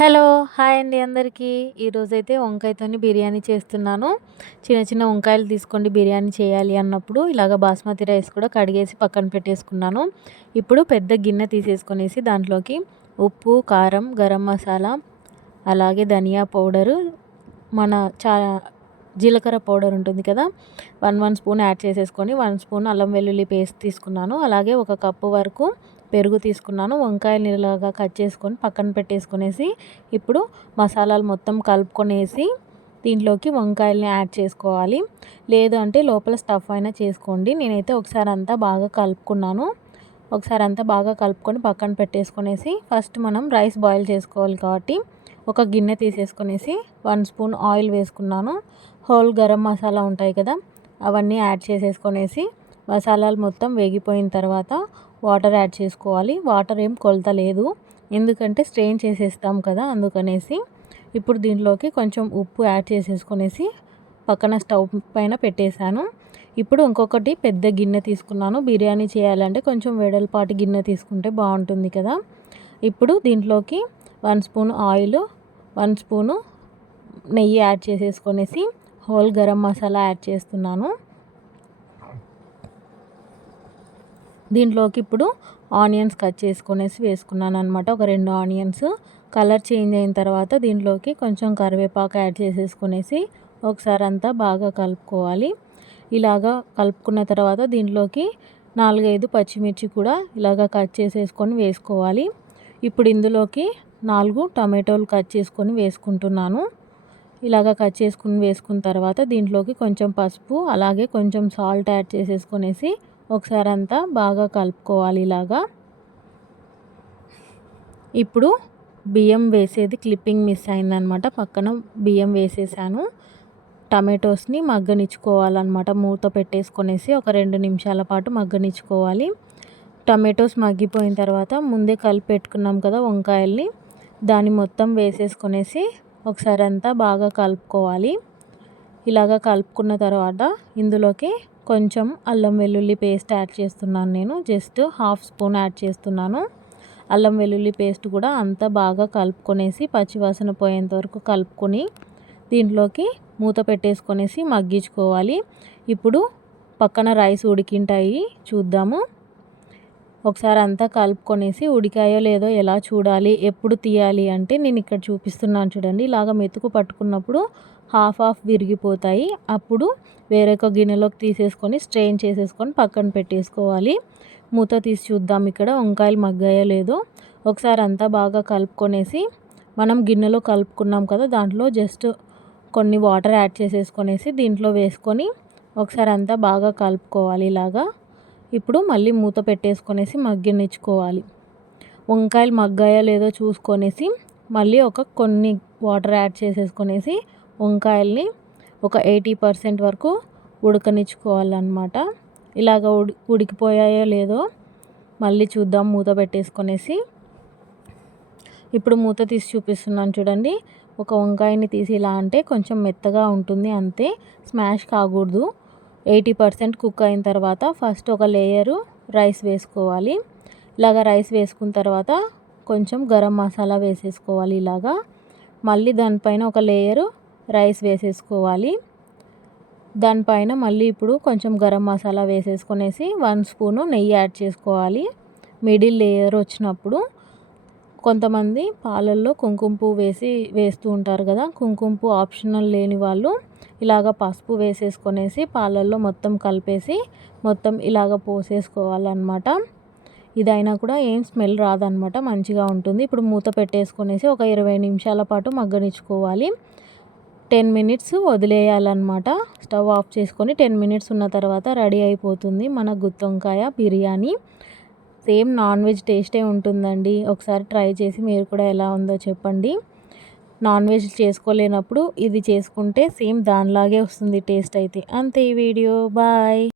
Hello hi అండి అందరికీ. ఈరోజైతే వంకాయతోని బిర్యానీ చేస్తున్నాను. చిన్న చిన్న వంకాయలు తీసుకోండి బిర్యానీ చేయాలి అన్నప్పుడు ఇలాగ బాస్మతి రైస్ కూడా కడిగేసి పక్కన పెట్టేసుకున్నాను. ఇప్పుడు పెద్ద గిన్నె తీసేసుకొనేసి దాంట్లోకి ఉప్పు కారం గరం మసాలా అలాగే ధనియా పౌడరు మన చా జీలకర్ర పౌడర్ ఉంటుంది కదా వన్ వన్ స్పూన్ యాడ్ చేసేసుకొని వన్ స్పూన్ అల్లం వెల్లుల్లి పేస్ట్ తీసుకున్నాను. అలాగే ఒక కప్పు వరకు పెరుగు తీసుకున్నాను. వంకాయలు ఇలాగా కట్ చేసుకొని పక్కన పెట్టేసుకునేసి ఇప్పుడు మసాలాలు మొత్తం కలుపుకొనేసి దీంట్లోకి వంకాయల్ని యాడ్ చేసుకోవాలి. లేదు అంటే లోపల స్టఫ్ అయినా చేసుకోండి. నేనైతే ఒకసారి అంతా బాగా కలుపుకున్నాను. ఒకసారి అంతా బాగా కలుపుకొని పక్కన పెట్టేసుకునేసి ఫస్ట్ మనం రైస్ బాయిల్ చేసుకోవాలి కాబట్టి ఒక గిన్నె తీసేసుకునేసి వన్ స్పూన్ ఆయిల్ వేసుకున్నాను. హోల్ గరం మసాలా ఉంటాయి కదా అవన్నీ యాడ్ చేసేసుకొనేసి మసాలాలు మొత్తం వేగిపోయిన తర్వాత వాటర్ యాడ్ చేసుకోవాలి. వాటర్ ఏం కొలత లేదు ఎందుకంటే స్ట్రెయిన్ చేసేస్తాం కదా అందుకనేసి. ఇప్పుడు దీంట్లోకి కొంచెం ఉప్పు యాడ్ చేసేసుకునేసి పక్కన స్టవ్ పైన పెట్టేశాను. ఇప్పుడు ఇంకొకటి పెద్ద గిన్నె తీసుకున్నాను. బిర్యానీ చేయాలంటే కొంచెం వెడల్పాటి గిన్నె తీసుకుంటే బాగుంటుంది కదా. ఇప్పుడు దీంట్లోకి one spoon oil one spoon నెయ్యి యాడ్ చేసేసుకొనేసి హోల్ గరం మసాలా యాడ్ చేస్తున్నాను. దీంట్లోకి ఇప్పుడు ఆనియన్స్ కట్ చేసుకునేసి వేసుకున్నాను అనమాట ఒక రెండు ఆనియన్స్. కలర్ చేంజ్ అయిన తర్వాత దీంట్లోకి కొంచెం కరివేపాకు యాడ్ చేసేసుకునేసి ఒకసారి అంతా బాగా కలుపుకోవాలి. ఇలాగా కలుపుకున్న తర్వాత దీంట్లోకి నాలుగైదు పచ్చిమిర్చి కూడా ఇలాగ కట్ చేసేసుకొని వేసుకోవాలి. ఇప్పుడు ఇందులోకి నాలుగు టమాటోలు కట్ చేసుకొని వేసుకుంటున్నాను. ఇలాగ కట్ చేసుకుని వేసుకున్న తర్వాత దీంట్లోకి కొంచెం పసుపు అలాగే కొంచెం సాల్ట్ యాడ్ చేసేసుకునేసి ఒకసారి అంతా బాగా కలుపుకోవాలి ఇలాగా. ఇప్పుడు బియ్యం వేసేది క్లిప్పింగ్ మిస్ అయిందనమాట. పక్కన బియ్యం వేసేసాను. టమాటోస్ని మగ్గనిచ్చుకోవాలన్నమాట మూత పెట్టేసుకొనేసి ఒక రెండు నిమిషాల పాటు మగ్గనిచ్చుకోవాలి. టమాటోస్ మగ్గిపోయిన తర్వాత ముందే కలిపి పెట్టుకున్నాం కదా వంకాయల్ని. దాన్ని మొత్తం వేసేసుకొనేసి ఒకసారి అంతా బాగా కలుపుకోవాలి. ఇలాగ కలుపుకున్న తర్వాత ఇందులోకి కొంచెం అల్లం వెల్లుల్లి పేస్ట్ యాడ్ చేస్తున్నాను నేను. జస్ట్ హాఫ్ స్పూన్ యాడ్ చేస్తున్నాను. అల్లం వెల్లుల్లి పేస్ట్ కూడా అంతా బాగా కలుపుకొనేసి పచ్చివాసన పోయేంత వరకు కలుపుకొని దీంట్లోకి మూత పెట్టేసుకొనేసి మగ్గించుకోవాలి. ఇప్పుడు పక్కన రైస్ ఉడికింటాయి. చూద్దాము. ఒకసారి అంతా కలుపుకొనేసి ఉడికాయో లేదో ఎలా చూడాలి ఎప్పుడు తీయాలి అంటే నేను ఇక్కడ చూపిస్తున్నాను చూడండి. ఇలాగ మెతుకు పట్టుకున్నప్పుడు హాఫ్ హాఫ్ విరిగిపోతాయి. అప్పుడు వేరొక గిన్నెలోకి తీసేసుకొని స్ట్రెయిన్ చేసేసుకొని పక్కన పెట్టేసుకోవాలి. మూత తీసి చూద్దాం ఇక్కడ వంకాయలు మగ్గాయో లేదో. ఒకసారి అంతా బాగా కలుపుకొనేసి మనం గిన్నెలో కలుపుకున్నాం కదా దాంట్లో జస్ట్ కొన్ని వాటర్ యాడ్ చేసేసుకొనేసి దీంట్లో వేసుకొని ఒకసారి అంతా బాగా కలుపుకోవాలి ఇలాగా. ఇప్పుడు మళ్ళీ మూత పెట్టేసుకొనేసి మగ్గనిచ్చుకోవాలి. వంకాయలు మగ్గాయో లేదో చూసుకొనేసి మళ్ళీ ఒక కొన్ని వాటర్ యాడ్ చేసేసుకొనేసి వంకాయల్ని ఒక ఎయిటీ పర్సెంట్ వరకు ఉడకనిచ్చుకోవాలన్నమాట. ఇలాగ ఉడి ఉడికిపోయాయో లేదో మళ్ళీ చూద్దాం మూత పెట్టేసుకొనేసి. ఇప్పుడు మూత తీసి చూపిస్తున్నాను చూడండి. ఒక వంకాయని తీసి ఇలా అంటే కొంచెం మెత్తగా ఉంటుంది అంతే. స్మాష్ కాకూడదు. ఎయిటీ పర్సెంట్ కుక్ అయిన తర్వాత ఫస్ట్ ఒక లేయరు రైస్ వేసుకోవాలి. ఇలాగ రైస్ వేసుకున్న తర్వాత కొంచెం గరం మసాలా వేసేసుకోవాలి ఇలాగా. మళ్ళీ దానిపైన ఒక లేయరు రైస్ వేసేసుకోవాలి. దానిపైన మళ్ళీ ఇప్పుడు కొంచెం గరం మసాలా వేసేసుకునేసి వన్ స్పూను నెయ్యి యాడ్ చేసుకోవాలి. మిడిల్ లేయర్ వచ్చినప్పుడు కొంతమంది పాలల్లో కుంకుమ పువ్వు వేసి వేస్తూ ఉంటారు కదా కుంకుమ పువ్వు ఆప్షనల్ లేని వాళ్ళు ఇలాగ పసుపు వేసేసుకొనేసి పాలల్లో మొత్తం కలిపేసి మొత్తం ఇలాగ పోసేసుకోవాలన్నమాట. ఇదైనా కూడా ఏం స్మెల్ రాదనమాట మంచిగా ఉంటుంది. ఇప్పుడు మూత పెట్టేసుకొనేసి ఒక ఇరవై నిమిషాల పాటు మగ్గనిచ్చుకోవాలి. టెన్ మినిట్స్ వదిలేయాలన్నమాట. స్టవ్ ఆఫ్ చేసుకొని టెన్ మినిట్స్ ఉన్న తర్వాత రెడీ అయిపోతుంది మన గుత్తొంకాయ బిర్యానీ. సేమ్ నాన్ వెజ్ టేస్టే ఉంటుందండి. ఒకసారి ట్రై చేసి మీరు కూడా ఎలా ఉందో చెప్పండి. నాన్ వెజ్ చేసుకోలేనప్పుడు ఇది చేసుకుంటే సేమ్ దానిలాగే వస్తుంది టేస్ట్ అయితే. అంతే ఈ వీడియో. బాయ్.